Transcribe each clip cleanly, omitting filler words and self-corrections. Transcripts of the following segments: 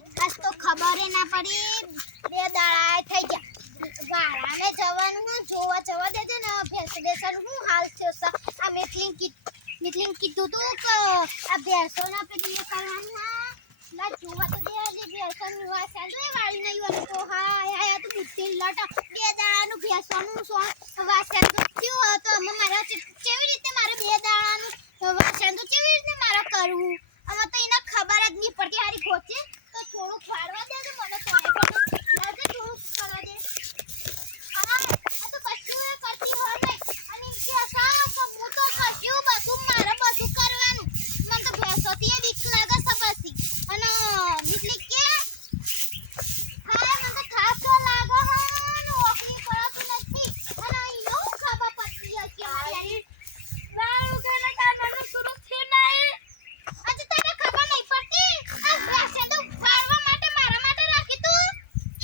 આજ તો ખબર ના પડી 2 દાડા થઈ ગયા વાળાને જવાનું જોવા જવા દેજે ને ભેંસન હું હાલ છે આ મીઠલીન કીધું તું કે આ ભેંસોના પેલી કરવાના લા જોવા તો દે જે ભેંસન વાસા તો વાળી નહીં હોય તો હાય તો બુદ્ધિ લટ 2 દાડાનું ભેંસોનું વાસા તો થયું તો મારા કેવી રીતે મારે 2 દાડાનું વાસા તો કેવી રીતે મારે કરવું અમે તો એને ખબર જ નહીં પડતી હારી ગોચે તો થોડું વાળવા દે તો મને થોડું કરવા દે આ તો કશું એ કરતી હોય નહીં અને કે સા તો હું તો કશું બધું મારે બધું કરવાનું મને તો ભેંસોથી એ બીક લાગે છે પછી અને નીકળી કે હા મને તો ખાસ લાગે હા ને ઓકલી પડાતું નથી અને ઈનો ખબર પડતી હશે મારી વાળું કે ના મને સુરત થી નહીં આજે તને ખબર નહીં પડતી આ ભેંસે તો વાળવા માટે મારા માટે રાખી તું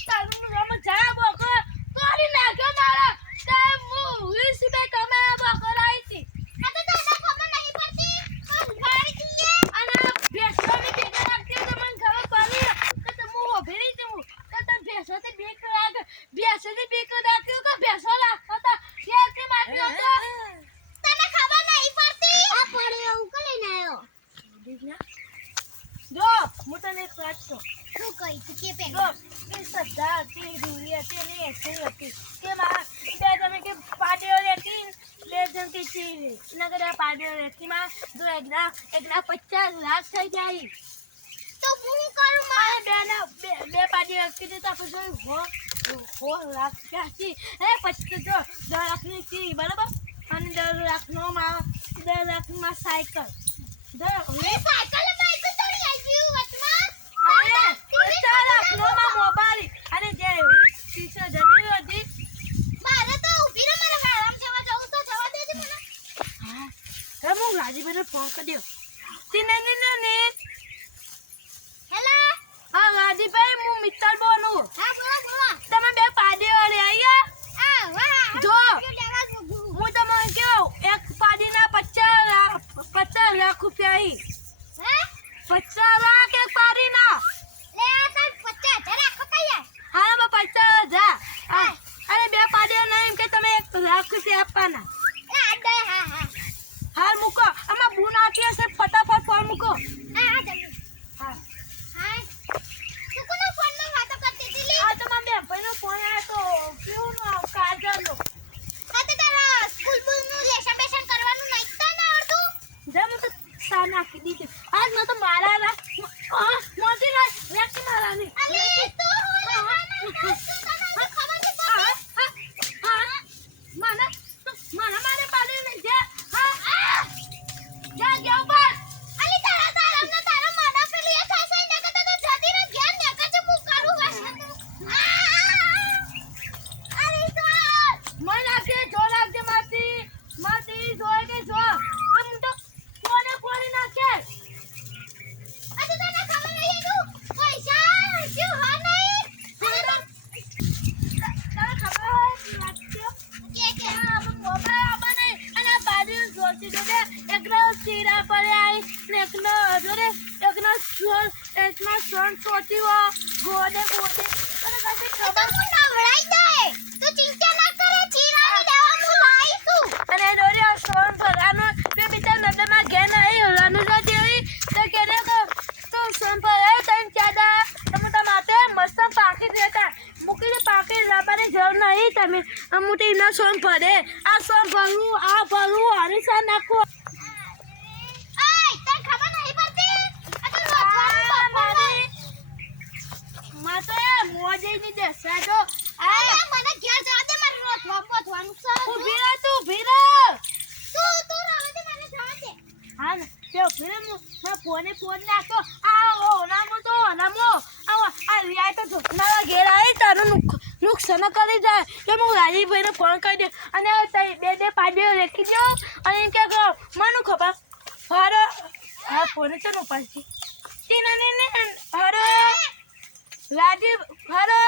તારું રમ જા બકો તોરી નાખ્યો મારા તે હું 20 બે કમાયા બકો રાઈતી આ તો તને ખબર નહીં પડતી પણ ગાડી દીએ અને ભેંસોની બીક રાખતી તો મને ખબર પડી તો હું ઉભી છું તો તને ભેંસોથી બીક લાગે ભેંસોથી બીક રાખતી કે ભેંસો લાગતો તો કેથી માર્યો તો તને ખબર નહીં પડતી આ પડે એવું કે લઈને આવ્યો જો હું તને એક વાત કહું શું કહી તું કે પે જો એ સદ્ધા હતી રૂરી હતી ને એસી હતી કે મારા બે તમે કે પાડીઓ રહેતી બે જણ કે ચીરી નગર પાડીઓ રહેતી માં જો એકના 50 લાખ થઈ જાય તો હું કરું મારે બે પાડીઓ રાખી દે તો આપણે જોયું હો લાખ ક્યાંથી એ 25 જો 10 લાખની ચીરી બરાબર અને 10 લાખનો માં 10 લાખમાં સાયકલ એ સાયકલ માં તો થોડી આવી વચમાં અરે 50 લાખનો માં મોબાઈલ અને જે 30 જમી હતી મારે તો ઊભી રહે મારે વાળામ જવા જવું તો જવા દેજે મને હા હું રાજીભાઈને ફોન કરી દઉં તીને હેલો હા રાજીભાઈ હું મિત્તલ બોલું હા બોલો તમે બે પાડીઓ રે આયા આ વાહ જો હું તમને કહું એક પાડીના 50 લાખ રૂપિયા હે 50 લાખ એક પાડીના લે આ તાર 50,000 રાખો કયા હા 50,000 અરે બે પાડીઓ નહીં કે તમે 1 લાખ રૂપિયા આપવાના એ આ દે હા હાલ મૂકો આમાં બૂન આપી હશે ફટાફટ ફોન મૂકો હા જલ્દી હા હા તું કોનો ફોન માં વાતો કરતી હતી લી આ તમારા બેનનો ફોન આવ્યો તો કેવું કાજલનો આ તો તારા સ્કૂલ નું લેશન બેશન કરવાનું નહીં તો ના આવડતું જેમ તો સા નાખી દીધી આજ ન તો મારા મોતી ના વ્યક્તિ મારાની અલી તું હોને તને ખબર નહીં મારે પાડી ને જે જા ઉપર અલી તારા માડા પેલી એ થશે ને કે તને જતી ને ધ્યાન ને કે હું કરું વસ્તુ અલી તો મને લાગે જો લાગે માતી જોય કે જો પણ તો કોને નાખે આજે તને ખબર નહીં તું પૈસા શું હા નહીં તને ખબર હોય લાગજો કે મોબાઈલ આપને અને પાડી જોતી જોતે એકનો ચીરા પડે આઈ ને એકનો સોન ચોટીવો ગોડે તને કઈ તો ખબર હું નવડાઈ દે તું ચિંતા ના કરે ચીરાની દવા હું લાવીશું અને દોરી સોન ભરાનો બે બીજા નંદમાં ઘેર નહીં હોવાનું નથી તો કેને તો સોન ભરાય તને ચાદા તમે તમારે મસ્ત પાકી દેતા મૂકી દે પાકી લાવવાની જરૂર નહીં તમે અમુટી ન સોન ભરે આ સોન ભરવું આ ભરવું હરીસા નાખો ઓય તને ખબર નહીં પડતી આ તો રોજવાનું મારી માતો મોજેની દેસા જો આ મને ઘેર જવા દે મારે રોજવાનું છે ઊભી રહે તું ઊભી રહે તું રહે દે મને જવા દે હા ને તે ઊભી રહે ફોન નાખો નામો આ રિયા તો ઢોકના ઘેર આવી તારું નુકસાન કરી જાય કે હું રાજીભાઈને ફોન કરી દે અને બે પાડીઓ રેખી દો અને એમ કે માનું ખબર હારો હા ફોન છે ને પાછી તીને હારો રાજીવ હારો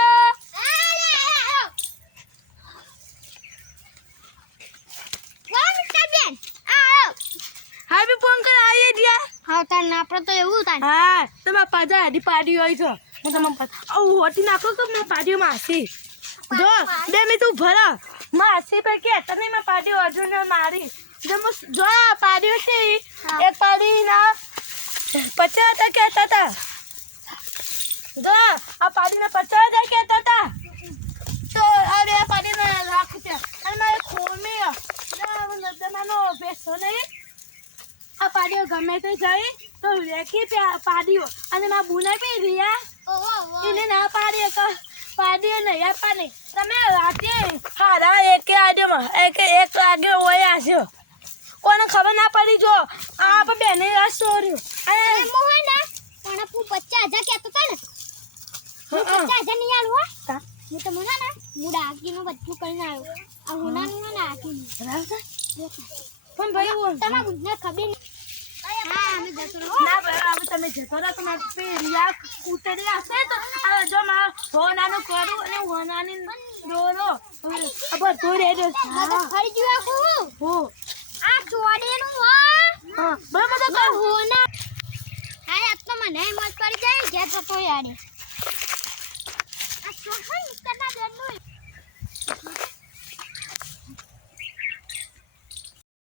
કોણ બેન આવો હા બી ફોન કર આવીએ દિયા હા તાર આપણે તો એવું થાય હા તમે પાછા હાડી પાડી હોય છો હું તમે આવું હોટી નાખો કે મેં પાડીઓમાં હાસી જો 2 મિનિટ તું ભરા માં હાસી પર કે તને મેં પાડીઓ અર્જુન મારી જો આ પાડીઓ છે એક પાડી ના 50,000 કહેતા હતા જો આ પાડીને 50,000 કહેતા હતા તો આ 2 પાડીને લાખ છે અને મારે ખોમી નદમાનો બેસો નહીં આ પાડીઓ ગમે તે જાય તો રેકી પાડીઓ અને મારા બુને બી રિયા એને ના પાડીએ કે પાડીએ નહીં આપવાની તમે રાતે હારા એક આડ્યોમાં એક વાગે હોય આસ્યો કોને ખબર ના પડી જો આ બેને આ સોર્યું અને એમો હોય ને પણ આપું 50,000 કહેતો હતા ને હું 50,000 નહીં આલું હો હું તો મને ને હું ડાકીનું બધું કરીને આવ્યો આ હુનાનું ને આકીનું બરાબર પણ ભાઈ તમે મને ખબર નહીં હા અમે જતો રહો ના ભાઈ હવે તમે જતો રહો તો મારે રિયા ઉતરી હશે તો આ જો મારો હોનાનું કરું અને હોનાની દોરો બધું રેડ્યો બધું ફરી ગયું આખું હો આ ચોડેનું હો હા બરાબર તો હોના હા આજ તો મને મોજ પડી જાય ઘેર જતો યાર આ